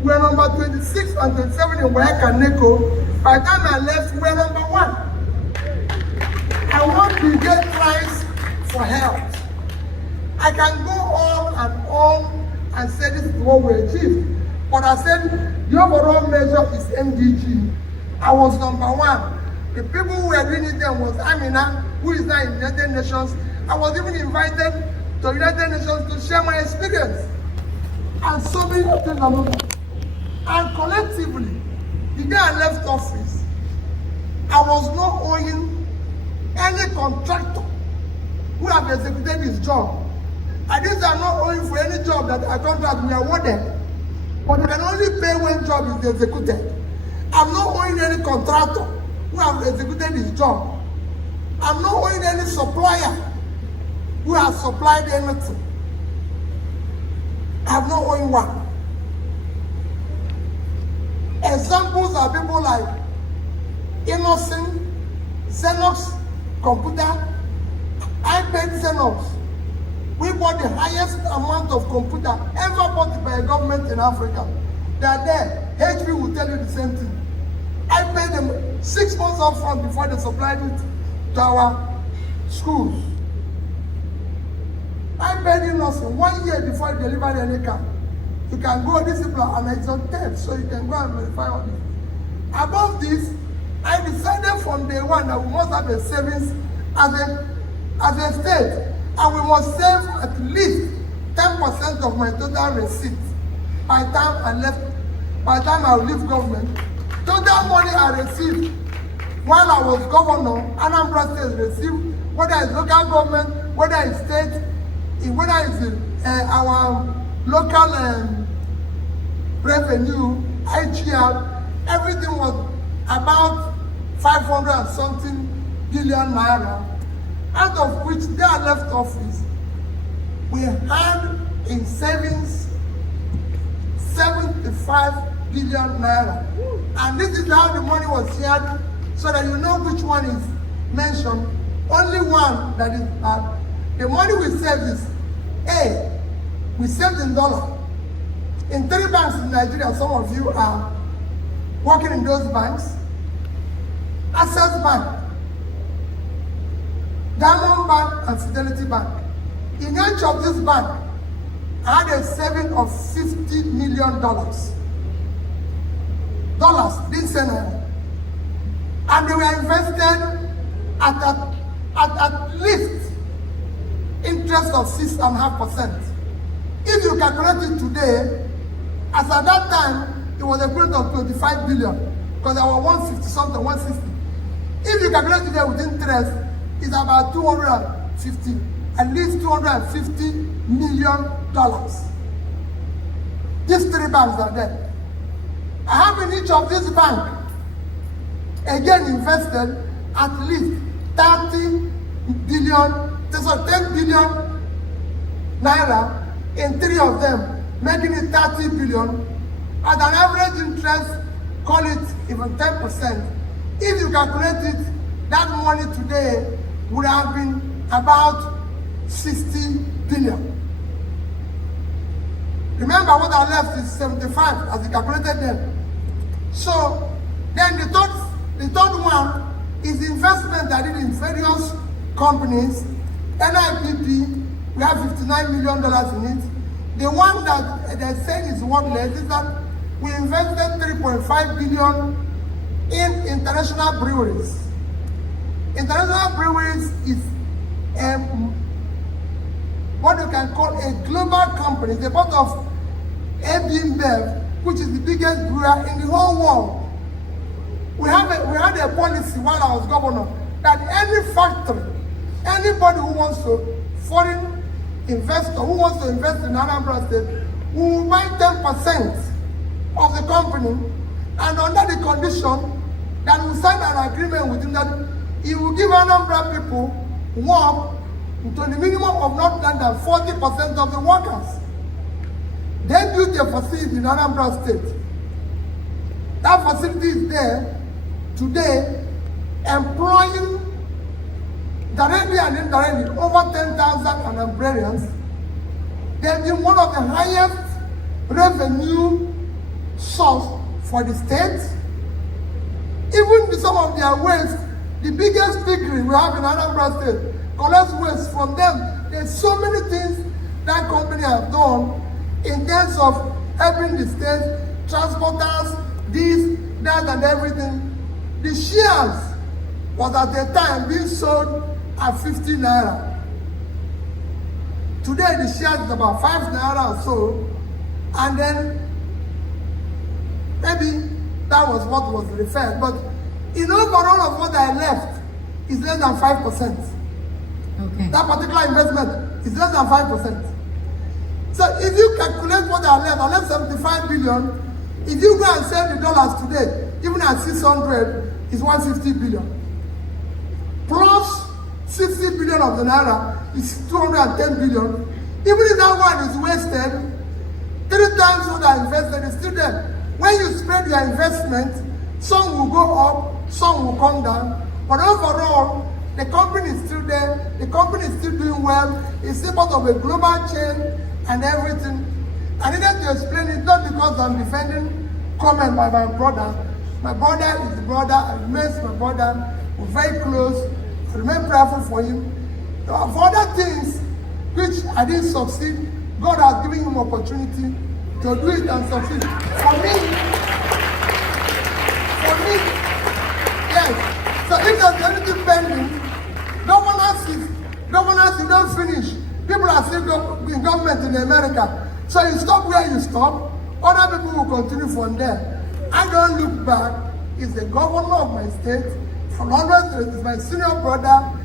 We were number 26 and 27 in Wayaka Neko. By the time I left, we were number 1. I want to get prize for health. I can go on and on and say this is what we achieved. But I said the overall measure is MDG. I was number 1. The people who were doing it then was Amina, who is now in the United Nations. I was even invited to the United Nations to share my experience. And so many things. And collectively, the day I left office, I was not owing any contractor who have executed his job. And these are not owing for any job that a contract we awarded. But they can only pay when job is executed. I'm not owing any contractor who have executed his job. I'm not owing any supplier who has supplied anything. I'm not owing one. Examples are people like Innocent, Xerox Computer. I paid Xerox. We bought the highest amount of computer ever bought by a government in Africa. They are there. HP will tell you the same thing. I paid them 6 months up front before they supplied it to our schools. I paid Innocent 1 year before they delivered any car. You can go discipline and it's on tape, so you can go and verify all this. Above this, I decided from day one that we must have a savings as a state, and we must save at least 10% of my total receipt by the time I leave government. Total money I received while I was governor, Anambra State received, whether it's local government, whether it's state, whether it's our local revenue, IGR, everything was about 500 and something billion naira, out of which they are left office. We had in savings 75 billion naira. And this is how the money was shared, so that you know which one is mentioned. Only one that is bad. The money we saved is A, we saved in dollar. In 3 banks in Nigeria, some of you are working in those banks. Access Bank, Diamond Bank, and Fidelity Bank. In each of these banks, I had a saving of $50 million. Didn't say naira. And they were invested at least interest of 6.5%. If you calculate it today, as at that time, it was equivalent of 25 billion, because there were 150 something, 160. If you calculate today with interest, it's about 250, at least $250 million. These 3 banks are there. I have in each of these banks, again invested at least 10 billion naira in 3 of them, making it 30 billion at an average interest, call it even 10%. If you calculate it, that money today would have been about 60 billion. Remember, what I left is 75 as you calculated them. So then the third one is investment I did in various companies. NIPP, we have $59 million in it. The one that they're saying is worthless is that we invested 3.5 billion in international breweries. International breweries is what you can call a global company. It's a part of AB InBev, which is the biggest brewer in the whole world. We had a policy while I was governor that any factory, anybody who wants to, foreign investor who wants to invest in Anambra State, will buy 10% of the company, and under the condition that we sign an agreement with him that he will give Anambra people work to the minimum of not less than 40% of the workers. They built a facility in Anambra State. That facility is there today, employing directly and indirectly over 10,000 Anambrarians. They've been one of the highest revenue source for the state. Even some of their waste, the biggest piggery we have in Anambra State, collects waste from them. There's so many things that company have done in terms of helping the state, transporters, this, that, and everything. The shares was at the time being sold at 50 naira. Today the shares is about 5 naira or so, and then maybe that was what was referred. But in overall of what I left is less than 5%. Okay. That particular investment is less than 5%. So if you calculate what I left 75 billion. If you go and sell the dollars today, even at 600, is 150 billion. Plus 60 billion of the naira is 210 billion. Even if that one is wasted, 3 times what I invested is still there. When you spread your investment, some will go up, some will come down. But overall, the company is still there. The company is still doing well. It's still part of a global chain and everything. I needed to explain it not because I'm defending comment by my brother. My brother is the brother. I remain my brother. We're very close. I remain prayerful for him. For other things which I didn't succeed, God has given him opportunity to do it and succeed. For me, yes. So if there's anything pending, governance you don't finish. People are still in government in America. So you stop where you stop, other people will continue from there. I don't look back. He's the governor of my state. From always, he's my senior brother.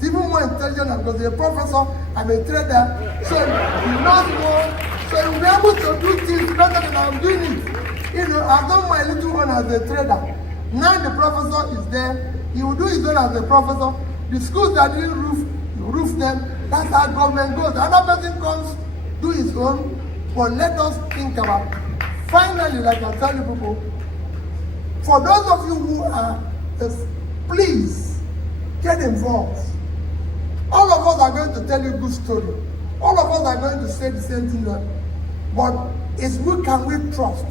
He's even more intelligent because he's a professor. I'm a trader. So he knows more. So he'll be able to do things better than I'm doing it. You know, I've done my little one as a trader. Now the professor is there. He will do his own as a professor. The schools that didn't roof, you roof them. That's how government goes. Another person comes, do his own. But let us think about it. Finally, like I tell you people, for those of you who are, please get involved. All of us are going to tell you a good story. All of us are going to say the same thing. But it's who can we trust?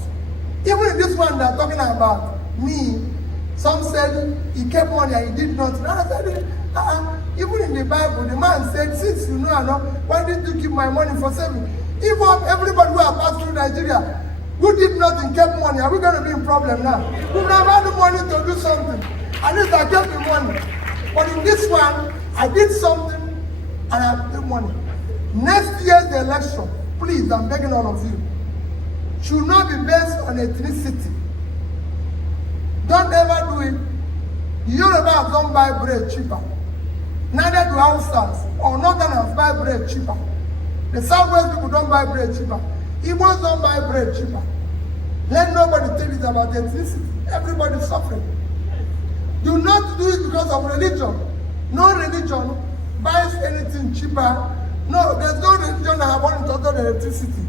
Even in this one they're talking about me, some said he kept money and he did nothing. And I said, even in the Bible, the man said, since you know I know, why didn't you keep my money for saving? Even everybody who has passed through Nigeria, who did nothing, kept money, are we going to be in problem now? We would have had the money to do something. At least I kept the money. But in this one, I did something and I took money. Next year's election, please, I'm begging all of you, should not be based on ethnicity. Don't ever do it. Yorubas don't buy bread cheaper. Neither do Hausas or Northerners buy bread cheaper. The Southwest people don't buy bread cheaper. Igbos don't buy bread cheaper. Let nobody tell you about ethnicity. Everybody's suffering. Do not do it because of religion. No religion buys anything cheaper. No, there's no religion that has one to other than ethnicity.